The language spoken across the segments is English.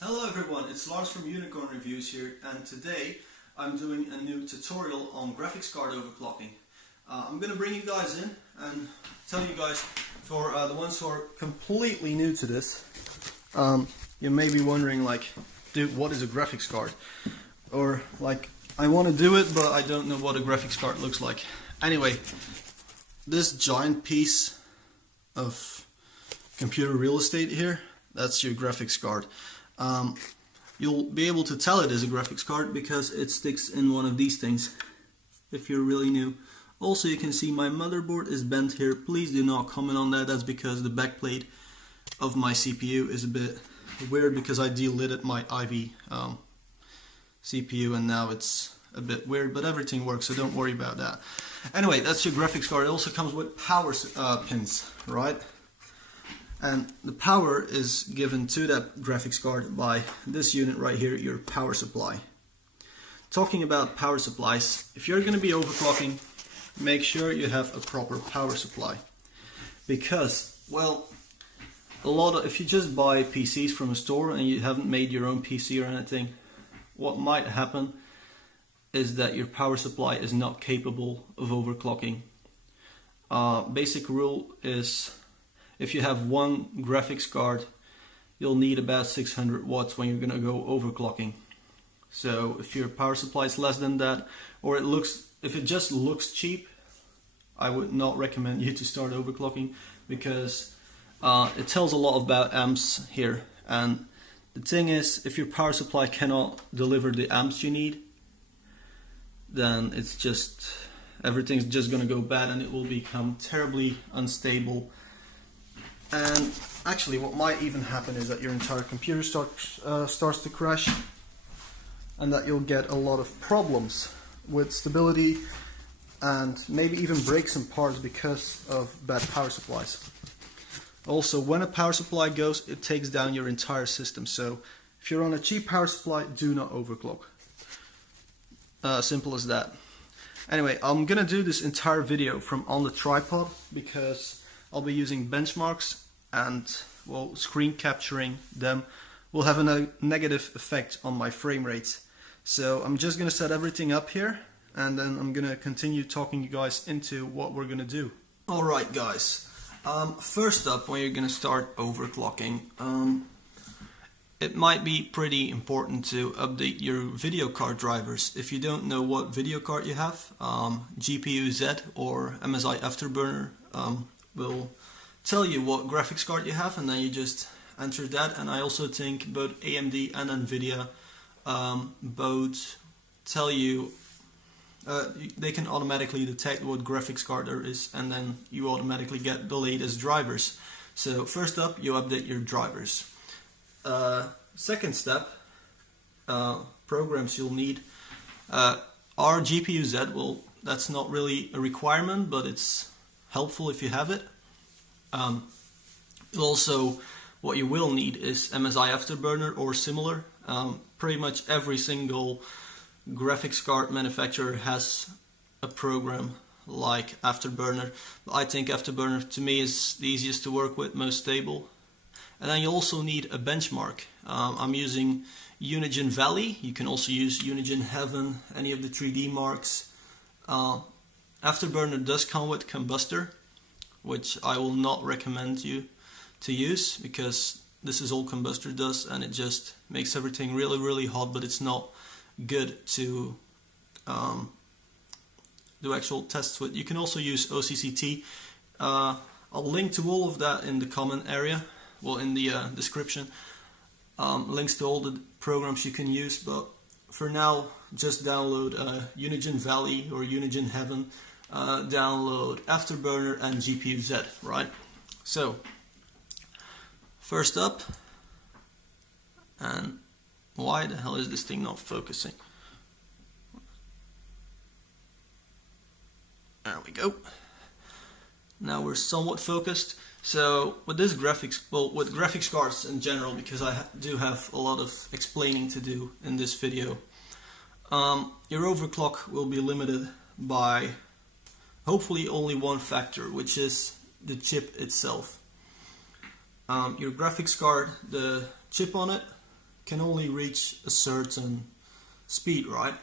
Hello everyone, it's Lars from Unicorn Reviews here, and today I'm doing a new tutorial on graphics card overclocking. I'm going to bring you guys in and tell you guys, for the ones who are completely new to this, you may be wondering like, dude, what is a graphics card? Or like, I want to do it but I don't know what a graphics card looks like. Anyway, this giant piece of computer real estate here, that's your graphics card. You'll be able to tell it is a graphics card because it sticks in one of these things if you're really new. Also, you can see my motherboard is bent here. Please do not comment on that. That's because the backplate of my CPU is a bit weird because I delidded my IV CPU and now it's a bit weird, but everything works, so don't worry about that. Anyway, that's your graphics card. It also comes with power pins, right? And the power is given to that graphics card by this unit right here, your power supply. Talking about power supplies, if you're going to be overclocking, make sure you have a proper power supply. Because, well, if you just buy PCs from a store and you haven't made your own PC or anything, what might happen is that your power supply is not capable of overclocking. Basic rule is, if you have one graphics card, you'll need about 600 watts when you're going to go overclocking. So if your power supply is less than that, or if it just looks cheap, I would not recommend you to start overclocking, because it tells a lot about amps here. And the thing is, if your power supply cannot deliver the amps you need, then everything's just going to go bad and it will become terribly unstable. And actually what might even happen is that your entire computer starts to crash, and that you'll get a lot of problems with stability and maybe even break some parts because of bad power supplies. Also, when a power supply goes, it takes down your entire system. So if you're on a cheap power supply, do not overclock. Simple as that. Anyway, I'm gonna do this entire video from on the tripod because I'll be using benchmarks, and well, screen capturing them will have a negative effect on my frame rates. So I'm just going to set everything up here, and then I'm going to continue talking you guys into what we're going to do. Alright guys, first up, when you're going to start overclocking, it might be pretty important to update your video card drivers. If you don't know what video card you have, GPU-Z or Msi Afterburner will tell you what graphics card you have, and then you just enter that. And I also think both AMD and Nvidia both tell you, they can automatically detect what graphics card there is, and then you automatically get the latest drivers. So first up, you update your drivers. Second step, programs you'll need are GPU-Z. Well, that's not really a requirement, but it's helpful if you have it. Also, what you will need is Msi Afterburner or similar. Pretty much every single graphics card manufacturer has a program like Afterburner. I think Afterburner to me is the easiest to work with, most stable. And then you also need a benchmark. I'm using Unigine Valley. You can also use Unigine Heaven, any of the 3D marks. Afterburner does come with Combustor, which I will not recommend you to use, because this is all Combustor does, and it just makes everything really hot, but it's not good to do actual tests with. You can also use OCCT. I'll link to all of that in the comment area, well, in the description. Links to all the programs you can use, but for now just download Unigine Valley or Unigine Heaven, download Afterburner and GPU-Z, right? So first up, and why the hell is this thing not focusing? There we go. Now we're somewhat focused. So with this with graphics cards in general, because I do have a lot of explaining to do in this video, your overclock will be limited by hopefully only one factor, which is the chip itself. Your graphics card, the chip on it, can only reach a certain speed, right?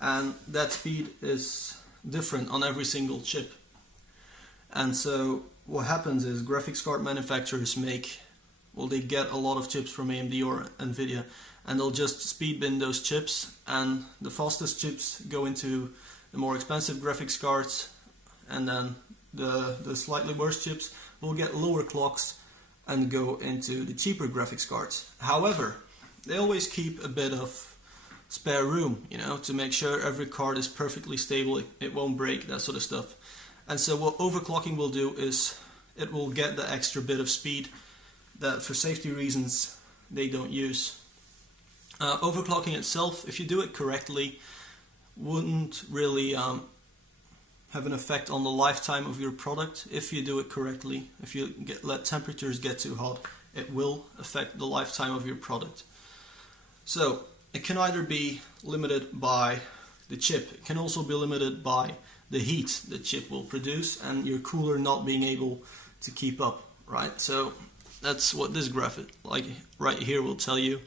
And that speed is different on every single chip. And so what happens is graphics card manufacturers they get a lot of chips from AMD or Nvidia, and they'll just speed bin those chips, and the fastest chips go into the more expensive graphics cards, and then the slightly worse chips will get lower clocks and go into the cheaper graphics cards. However, they always keep a bit of spare room, to make sure every card is perfectly stable, it won't break, that sort of stuff. And so what overclocking will do is it will get the extra bit of speed that for safety reasons they don't use. Overclocking itself, if you do it correctly, wouldn't really have an effect on the lifetime of your product. If you do it correctly, if you let temperatures get too hot, it will affect the lifetime of your product. So it can either be limited by the chip, it can also be limited by the heat the chip will produce and your cooler not being able to keep up, right? So that's what this graph right here will tell you.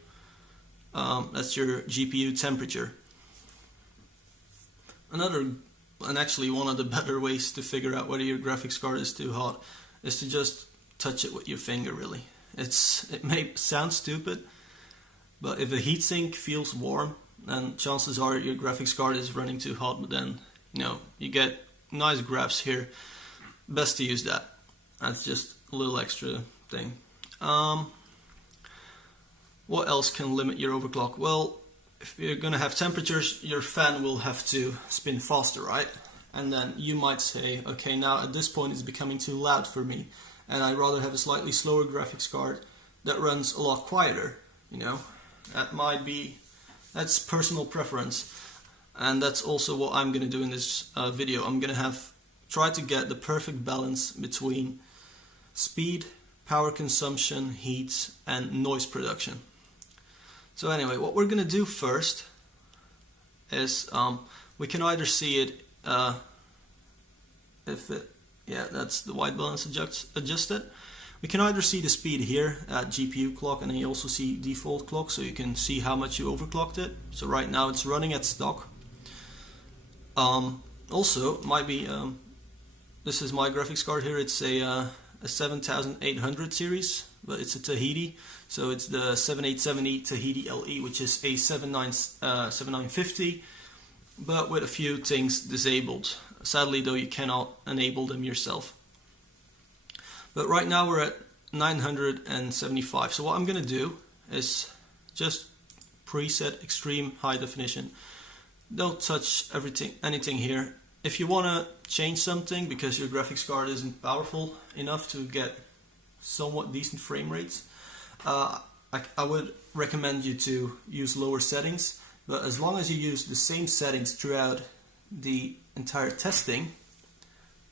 That's your GPU temperature. And actually one of the better ways to figure out whether your graphics card is too hot is to just touch it with your finger, really. It may sound stupid, but if a heatsink feels warm, then chances are your graphics card is running too hot, but then you get nice graphs here. Best to use that. That's just a little extra thing. What else can limit your overclock? Well, if you're going to have temperatures, your fan will have to spin faster, right? And then you might say, okay, now at this point it's becoming too loud for me, and I'd rather have a slightly slower graphics card that runs a lot quieter. That's personal preference, and that's also what I'm going to do in this video. I'm going to try to get the perfect balance between speed, power consumption, heat, and noise production. So anyway, what we're going to do first is we can either see it that's the white balance adjusted. We can either see the speed here at GPU clock, and then you also see default clock, so you can see how much you overclocked it. So right now it's running at stock. Also, it might be this is my graphics card here. It's a 7800 series, but it's a Tahiti, so it's the 7870 Tahiti LE, which is a 7950, but with a few things disabled. Sadly though, you cannot enable them yourself. But right now we're at 975. So what I'm going to do is just preset extreme high definition. Don't touch anything here. If you want to change something because your graphics card isn't powerful enough to get somewhat decent frame rates, I would recommend you to use lower settings. But as long as you use the same settings throughout the entire testing,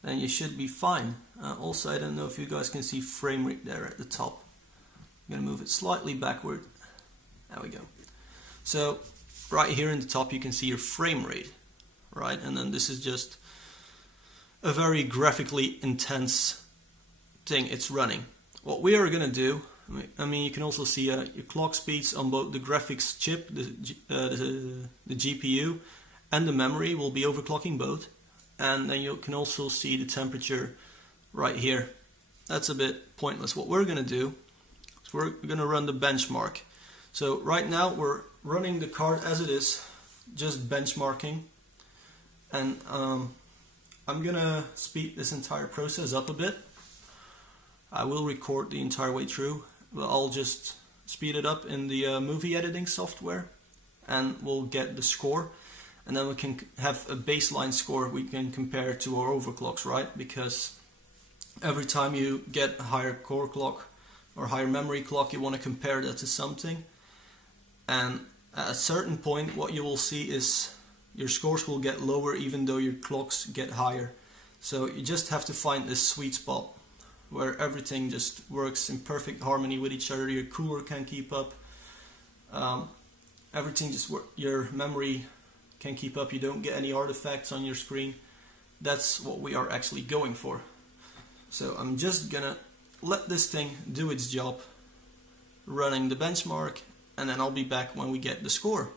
then you should be fine. Also, I don't know if you guys can see frame rate there at the top. I'm going to move it slightly backward. There we go. So right here in the top you can see your frame rate, right? And then this is just a very graphically intense thing it's running. What we are going to do, you can also see your clock speeds on both the graphics chip, the GPU, and the memory will be overclocking both. And then you can also see the temperature right here. That's a bit pointless. What we're going to do is we're going to run the benchmark. So right now we're running the card as it is, just benchmarking. And I'm going to speed this entire process up a bit. I will record the entire way through, but I'll just speed it up in the movie editing software, and we'll get the score. And then we can have a baseline score we can compare to our overclocks, right? Because every time you get a higher core clock or higher memory clock, you want to compare that to something. And at a certain point, what you will see is your scores will get lower even though your clocks get higher. So you just have to find this sweet spot where everything just works in perfect harmony with each other. Your cooler can keep up. Everything just your memory can keep up. You don't get any artifacts on your screen. That's what we are actually going for. So I'm just gonna let this thing do its job, running the benchmark, and then I'll be back when we get the score.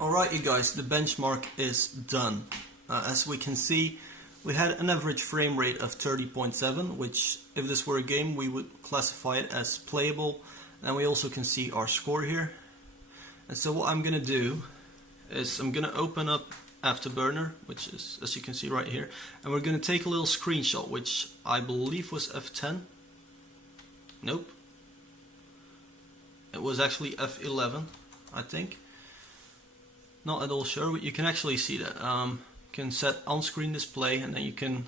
Alright you guys, the benchmark is done. As we can see, we had an average frame rate of 30.7, which if this were a game we would classify it as playable, and we also can see our score here. And so what I'm going to do is I'm going to open up Afterburner, which is, as you can see right here, and we're going to take a little screenshot, which I believe was F10. Nope. It was actually F11, I think. Not at all sure, but you can actually see that. You can set on-screen display, and then you can,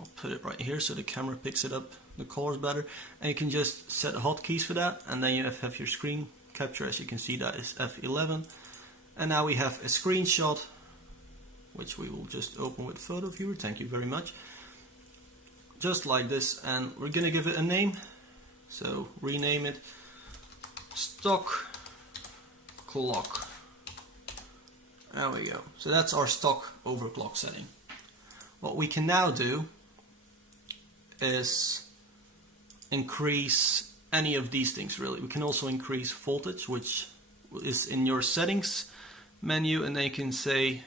I'll put it right here so the camera picks it up, the colors better, and you can just set hotkeys for that, and then you have your screen capture. As you can see, that is F11. And now we have a screenshot, which we will just open with Photo Viewer. Thank you very much. Just like this, and we're gonna give it a name. So rename it Stock Clock. There we go. So that's our stock overclock setting. What we can now do is increase any of these things really. We can also increase voltage, which is in your settings menu, and then you can say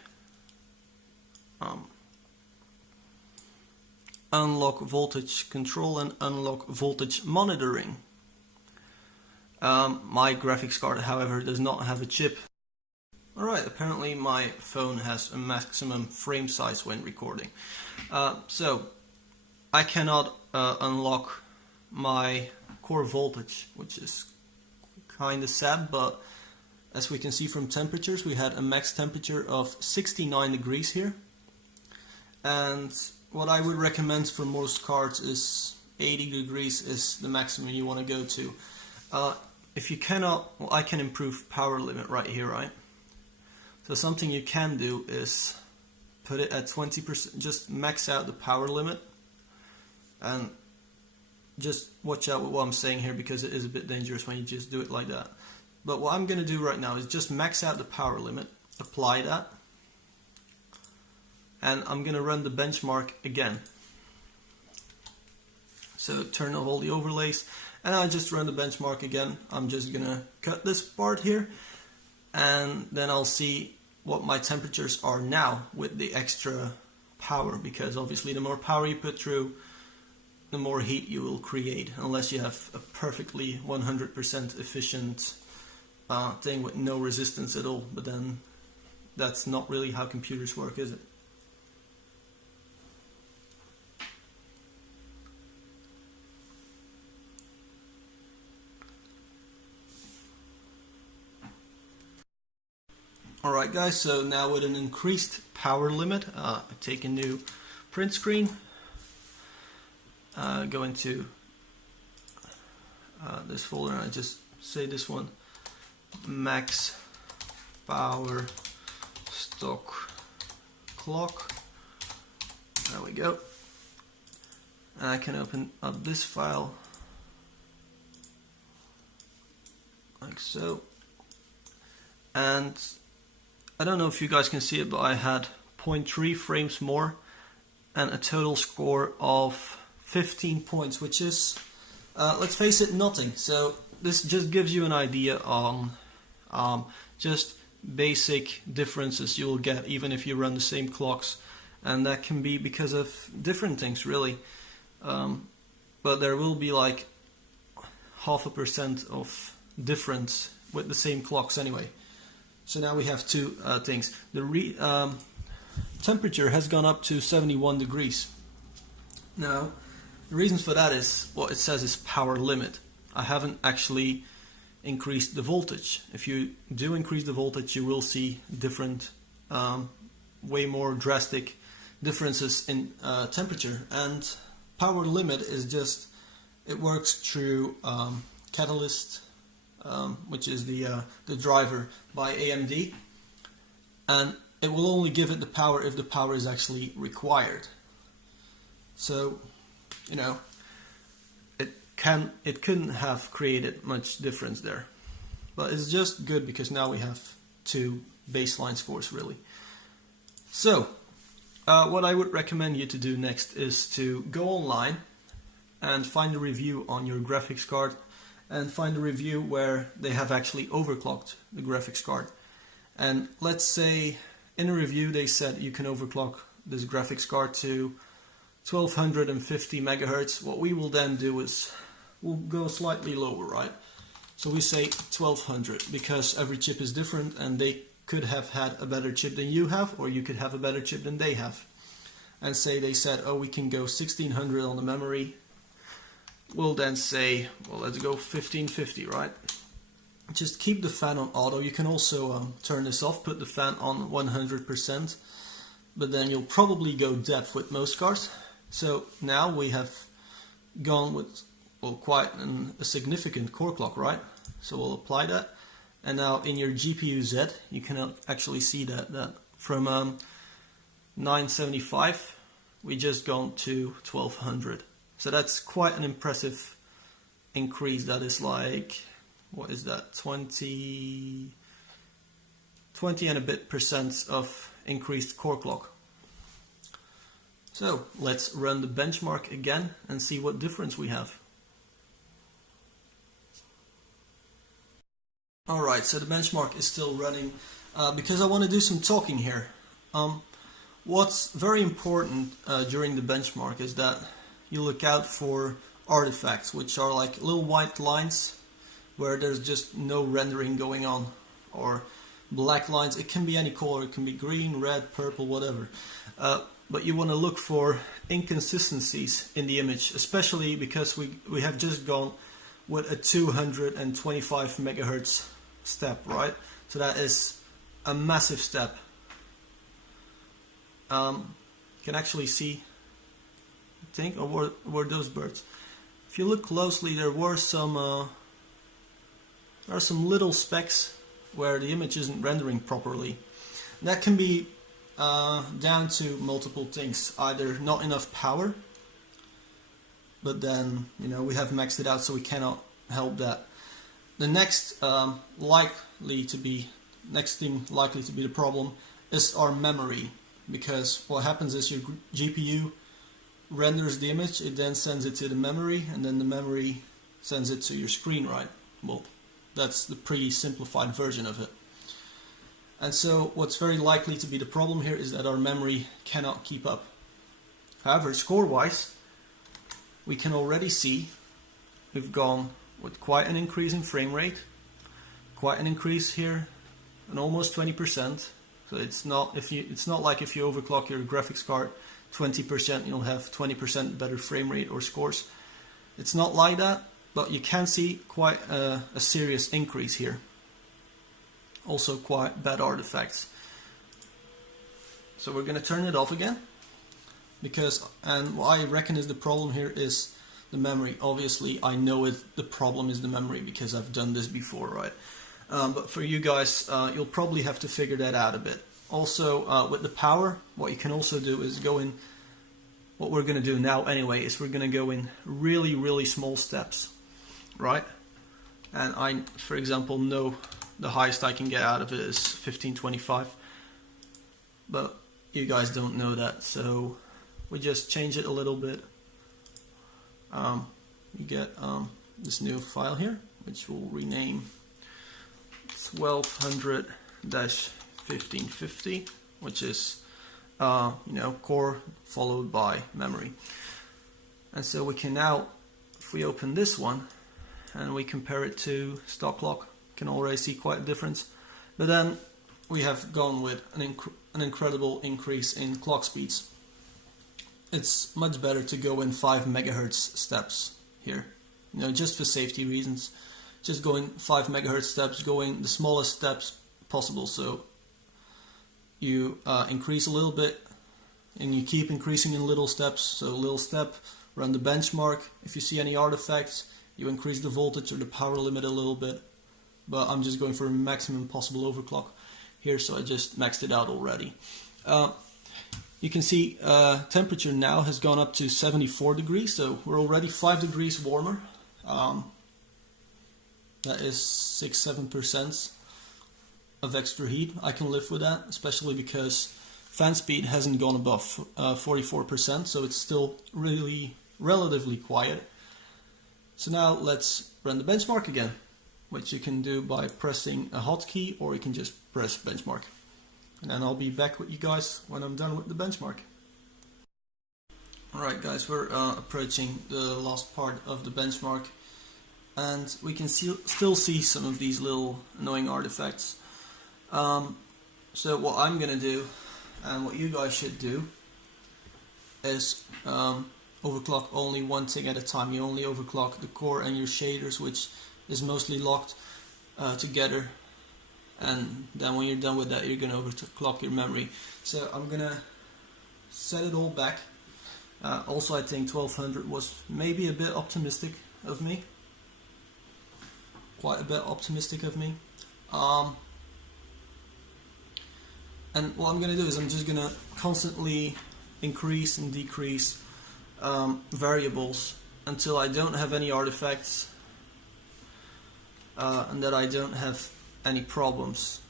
unlock voltage control and unlock voltage monitoring. My graphics card, however, does not have a chip. Alright, apparently my phone has a maximum frame size when recording. So I cannot unlock my core voltage, which is kind of sad, but as we can see from temperatures, we had a max temperature of 69 degrees here. And what I would recommend for most cards is 80 degrees is the maximum you want to go to. If you cannot, well, I can improve power limit right here, right? So something you can do is put it at 20%, just max out the power limit, and just watch out with what I'm saying here because it is a bit dangerous when you just do it like that. But what I'm going to do right now is just max out the power limit, apply that, and I'm going to run the benchmark again. So turn off all the overlays, and I'll just run the benchmark again. I'm just going to cut this part here, and then I'll see what my temperatures are now with the extra power, because obviously the more power you put through, the more heat you will create, unless you have a perfectly 100% efficient thing with no resistance at all. But then that's not really how computers work, is it? Alright guys, so now with an increased power limit, I take a new print screen, go into this folder, and I just say this one, max power stock clock. There we go. And I can open up this file like so, and I don't know if you guys can see it, but I had 0.3 frames more and a total score of 15 points, which is, let's face it, nothing. So this just gives you an idea on just basic differences you will get even if you run the same clocks, and that can be because of different things really. But there will be like 0.5% of difference with the same clocks anyway. So now we have two things. The temperature has gone up to 71 degrees. Now, the reasons for that is what it says is power limit. I haven't actually increased the voltage. If you do increase the voltage, you will see different, way more drastic differences in temperature. And power limit is just, it works through catalyst which is the driver by AMD, and it will only give it the power if the power is actually required. So, you know, it couldn't have created much difference there, but it's just good because now we have two baseline scores really. So what I would recommend you to do next is to go online and find a review on your graphics card, and find a review where they have actually overclocked the graphics card. And let's say in a review they said you can overclock this graphics card to 1250 megahertz. What we will then do is we'll go slightly lower, right? So we say 1200 because every chip is different and they could have had a better chip than you have, or you could have a better chip than they have. And say they said, oh, we can go 1600 on the memory. We'll then say, well, let's go 1550, right? Just keep the fan on auto. You can also turn this off, put the fan on 100%, but then you'll probably go depth with most cards. So now we have gone with, well, quite a significant core clock, right? So we'll apply that. And now in your GPU Z, you can actually see that from 975, we just gone to 1200. So that's quite an impressive increase. That is like, what is that, 20 and a bit % of increased core clock. So let's run the benchmark again and see what difference we have. Alright, so the benchmark is still running because I want to do some talking here. What's very important during the benchmark is that you look out for artifacts, which are like little white lines where there's just no rendering going on, or black lines. It can be any color, it can be green, red, purple, whatever. But you want to look for inconsistencies in the image, especially because we have just gone with a 225 megahertz step, right? So that is a massive step. You can actually see, I think, or were those birds? If you look closely, there are some little specks where the image isn't rendering properly. That can be down to multiple things. Either not enough power, but then, you know, we have maxed it out, so we cannot help that. The next thing likely to be the problem is our memory, because what happens is your GPU renders the image, it then sends it to the memory, and then the memory sends it to your screen, right? Well, that's the pretty simplified version of it. And so what's very likely to be the problem here is that our memory cannot keep up. However, score-wise, we can already see we've gone with quite an increase in frame rate, quite an increase here, and almost 20%. So it's not like if you overclock your graphics card 20%, you'll have 20% better frame rate or scores. It's not like that, but you can see quite a serious increase here. Also quite bad artifacts. So we're going to turn it off again, and what I reckon is the problem here is the memory. Obviously I know the problem is the memory because I've done this before, right? But for you guys, you'll probably have to figure that out a bit. Also with the power, what you can also do is go in, what we're going to do now anyway, is we're going to go in really small steps, right? And I, for example, know the highest I can get out of it is 1525, but you guys don't know that, so we just change it a little bit. You get this new file here, which we'll rename 1200-1550, which is core followed by memory. And so we can now, if we open this one and we compare it to stock clock, can already see quite a difference. But then we have gone with an incredible increase in clock speeds. It's much better to go in 5 megahertz steps here, just for safety reasons. Just going 5 megahertz steps, going the smallest steps possible. So you increase a little bit and you keep increasing in little steps. So little step, run the benchmark. If you see any artifacts, you increase the voltage or the power limit a little bit. but I'm just going for a maximum possible overclock here, so I just maxed it out already. You can see temperature now has gone up to 74 degrees, so we're already 5 degrees warmer. That is 6-7% of extra heat. I can live with that, especially because fan speed hasn't gone above 44%, so it's still really relatively quiet. So now let's run the benchmark again, which you can do by pressing a hotkey, or you can just press benchmark. And then I'll be back with you guys when I'm done with the benchmark. Alright guys, we're approaching the last part of the benchmark, and we can still see some of these little annoying artifacts. So what I'm gonna do, and what you guys should do, is overclock only one thing at a time. You only overclock the core and your shaders, which is mostly locked together, and then when you're done with that, you're gonna overclock your memory. So I'm gonna set it all back. Also, I think 1200 was maybe a bit optimistic of me. Quite a bit optimistic of me. And what I'm going to do is I'm just going to constantly increase and decrease variables until I don't have any artifacts and that I don't have any problems.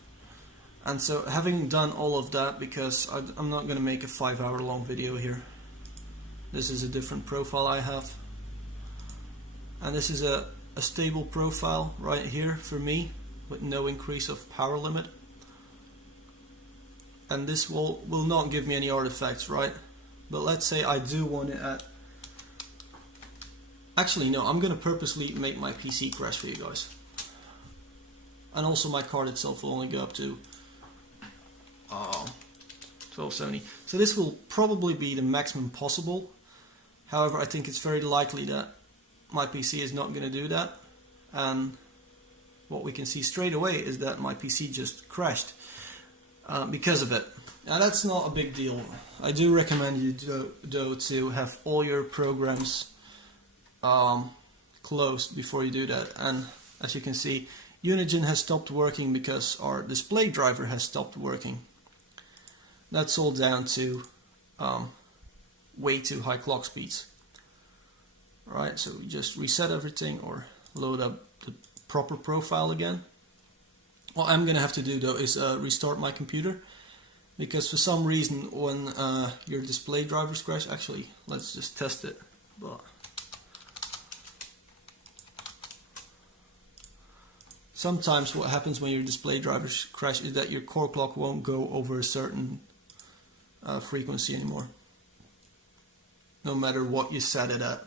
And so, having done all of that, because I'm not going to make a 5-hour long video here. This is a different profile I have, and this is a stable profile right here for me with no increase of power limit, and this will not give me any artifacts, right? But let's say I do want it at, actually no, I'm gonna purposely make my PC crash for you guys, and also my card itself will only go up to 1270. So this will probably be the maximum possible. However, I think it's very likely that my PC is not going to do that, and what we can see straight away is that my PC just crashed because of it. Now that's not a big deal. I do recommend you though to have all your programs closed before you do that. And as you can see, Unigine has stopped working because our display driver has stopped working. That's all down to way too high clock speeds. Right, so we just reset everything or load up the proper profile again. What I'm going to have to do though is restart my computer, because for some reason when your display drivers crash, actually let's just test it. But sometimes what happens when your display drivers crash is that your core clock won't go over a certain frequency anymore, no matter what you set it at.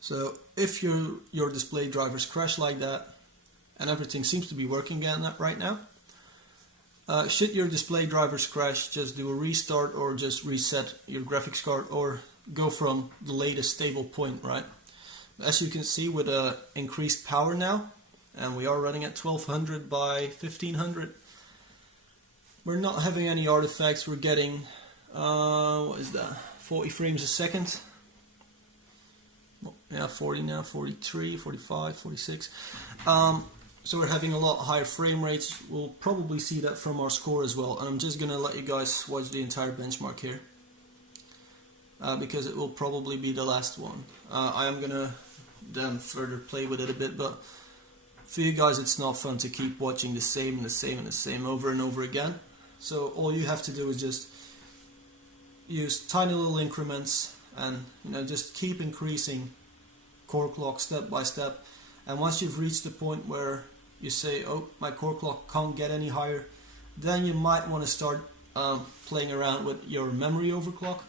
So if your display drivers crash like that, and everything seems to be working again right now, should your display drivers crash, just do a restart or just reset your graphics card or go from the latest stable point, right? As you can see, with increased power now, and we are running at 1200 by 1500, we're not having any artifacts. We're getting, what is that, 40 frames a second. Yeah, 40 now, 43, 45, 46. So we're having a lot higher frame rates. We'll probably see that from our score as well. And I'm just going to let you guys watch the entire benchmark here, because it will probably be the last one. I am going to then further play with it a bit, but for you guys it's not fun to keep watching the same and the same and the same over and over again. So all you have to do is just use tiny little increments and just keep increasing core clock step by step. And once you've reached the point where you say, oh, my core clock can't get any higher, then you might want to start playing around with your memory overclock.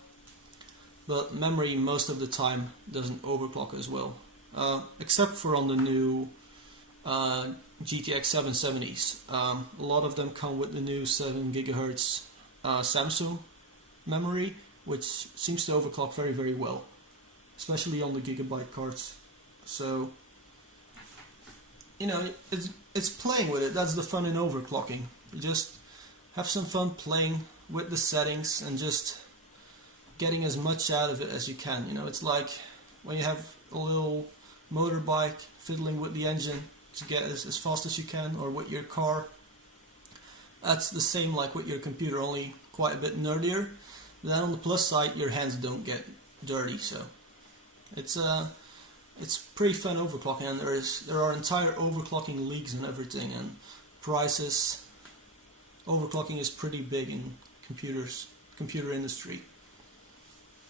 But memory most of the time doesn't overclock as well, except for on the new GTX 770s. A lot of them come with the new 7 GHz Samsung memory, which seems to overclock very, very well, especially on the gigabyte cards. So, it's playing with it. That's the fun in overclocking. You just have some fun playing with the settings and just getting as much out of it as you can. It's like when you have a little motorbike, fiddling with the engine to get as fast as you can, or with your car. That's the same like with your computer, only quite a bit nerdier. Then on the plus side, your hands don't get dirty, so it's pretty fun overclocking, and there are entire overclocking leagues and everything, and prices. Overclocking is pretty big in computer industry. You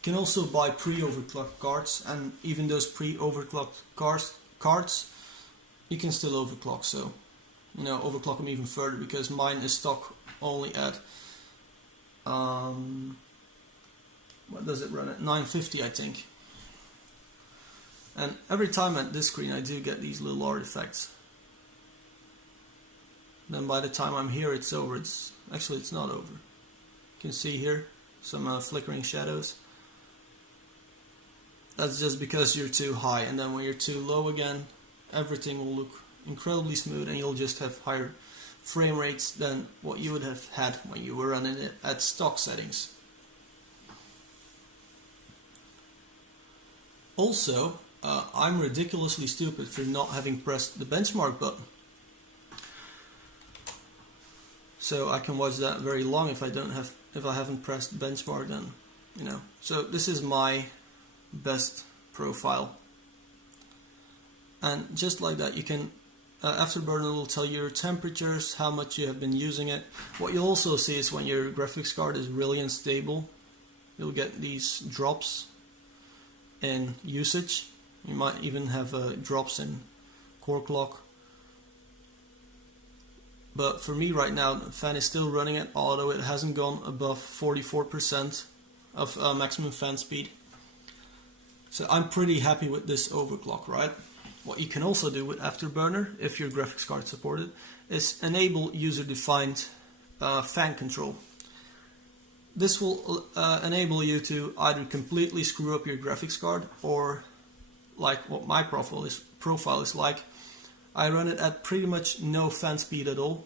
can also buy pre-overclocked cards, and even those pre-overclocked cards, you can still overclock. So, overclock them even further, because mine is stock only at what does it run at? 950, I think. And every time at this screen I do get these little artifacts. Then by the time I'm here it's over. Actually it's not over. You can see here some flickering shadows. That's just because you're too high, and then when you're too low again, everything will look incredibly smooth, and you'll just have higher frame rates than what you would have had when you were running it at stock settings. Also, I'm ridiculously stupid for not having pressed the benchmark button. So I can watch that very long if I haven't pressed benchmark, then So this is my best profile, and just like that you can Afterburner will tell you your temperatures, how much you have been using it. What you'll also see is when your graphics card is really unstable, you'll get these drops in usage. You might even have drops in core clock. But for me right now, the fan is still running at auto. It hasn't gone above 44% of maximum fan speed. So I'm pretty happy with this overclock, right? What you can also do with Afterburner, if your graphics card supported, is enable user-defined fan control. This will enable you to either completely screw up your graphics card, or like what my profile is like. I run it at pretty much no fan speed at all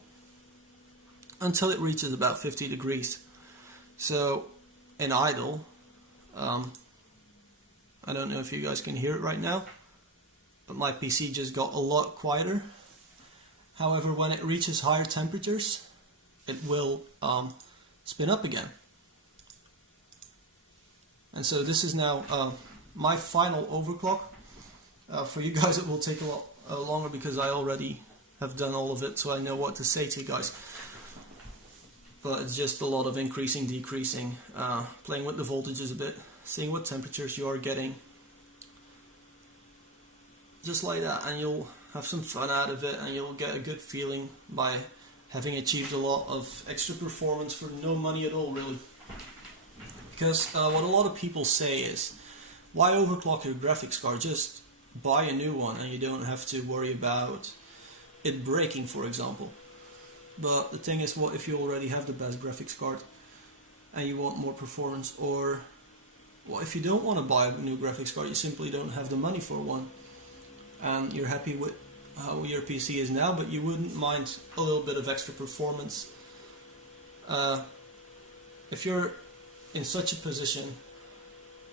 until it reaches about 50 degrees. So in idle, I don't know if you guys can hear it right now, but my PC just got a lot quieter. However, when it reaches higher temperatures, it will spin up again. And so this is now my final overclock. For you guys it will take a lot longer, because I already have done all of it, so I know what to say to you guys. But it's just a lot of increasing, decreasing, playing with the voltages a bit, seeing what temperatures you are getting. Just like that, and you'll have some fun out of it, and you'll get a good feeling by having achieved a lot of extra performance for no money at all, really. Because what a lot of people say is, why overclock your graphics card? Just buy a new one and you don't have to worry about it breaking, for example. But the thing is, what if you already have the best graphics card and you want more performance? Or what if you don't want to buy a new graphics card, you simply don't have the money for one, and you're happy with how your PC is now, but you wouldn't mind a little bit of extra performance? If you're in such a position,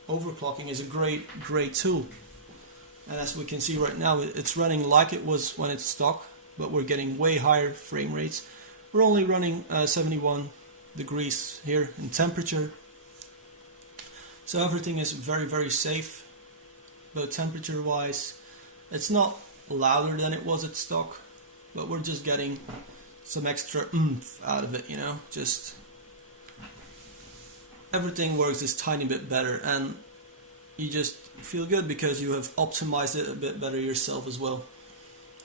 overclocking is a great tool. And as we can see right now, it's running like it was when it's stock, but we're getting way higher frame rates. We're only running 71 degrees here in temperature, so everything is very safe. But temperature wise, it's not louder than it was at stock, but we're just getting some extra oomph out of it, just everything works this tiny bit better, and you just feel good because you have optimized it a bit better yourself as well.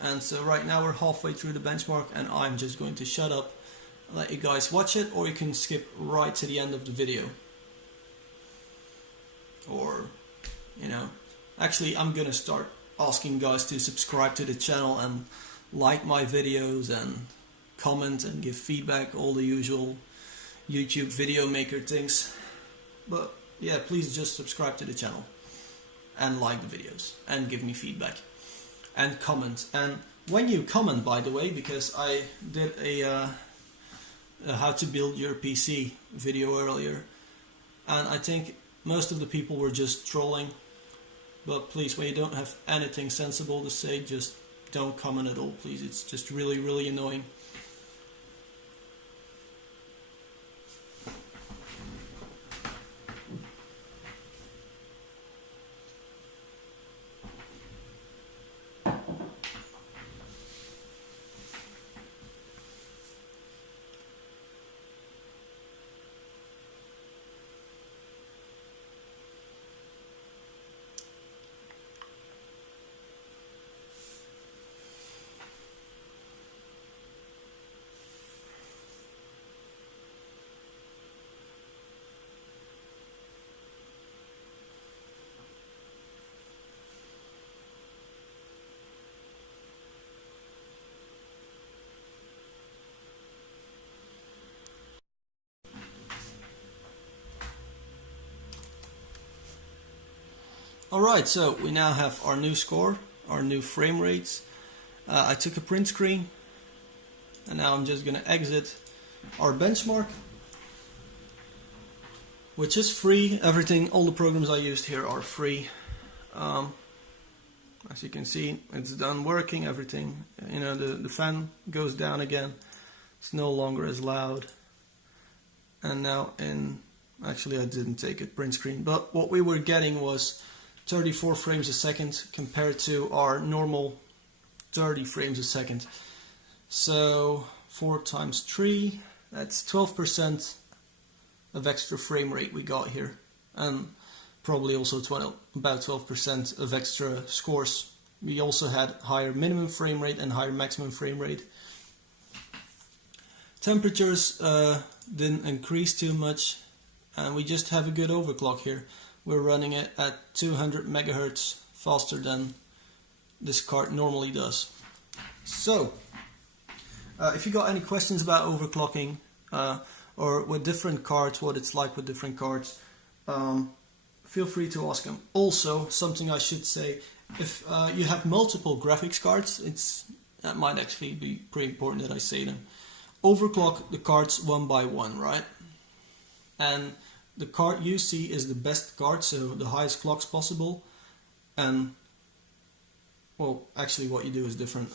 And so right now we're halfway through the benchmark, and I'm just going to shut up and let you guys watch it, or you can skip right to the end of the video. Or, actually I'm gonna start asking guys to subscribe to the channel and like my videos and comment and give feedback, all the usual YouTube video maker things. But yeah, please just subscribe to the channel and like the videos and give me feedback and comment. And when you comment, by the way, because I did a how to build your PC video earlier, and I think most of the people were just trolling. but please, when you don't have anything sensible to say, just don't comment at all, please. It's just really, really annoying. Alright, so we now have our new score, our new frame rates. I took a print screen, and now I'm just going to exit our benchmark, which is free. Everything, all the programs I used here are free. As you can see, it's done working, everything. You know, the fan goes down again. It's no longer as loud. And now actually I didn't take a print screen, but what we were getting was 34 frames a second compared to our normal 30 frames a second. So 4 times 3, that's 12% of extra frame rate we got here, and probably also about 12% of extra scores. We also had higher minimum frame rate and higher maximum frame rate. Temperatures didn't increase too much, and we just have a good overclock here. We're running it at 200 megahertz faster than this card normally does. So, if you got any questions about overclocking or with different cards, what it's like with different cards, feel free to ask them. Also, something I should say, if you have multiple graphics cards, that might actually be pretty important that I say them. Overclock the cards one by one, right? And the card you see is the best card, so the highest clocks possible. And well, actually what you do is different.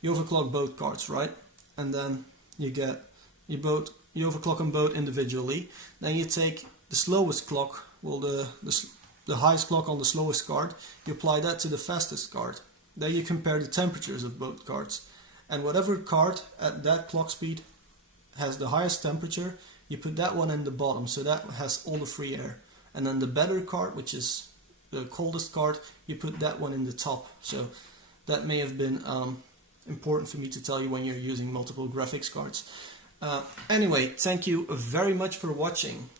You overclock both cards, right? And then you overclock them both individually. Then you take the slowest clock, well the highest clock on the slowest card, you apply that to the fastest card. Then you compare the temperatures of both cards. And whatever card at that clock speed has the highest temperature, you put that one in the bottom, so that has all the free air. And then the better card, which is the coldest card, you put that one in the top. So that may have been important for me to tell you when you're using multiple graphics cards. Anyway, thank you very much for watching.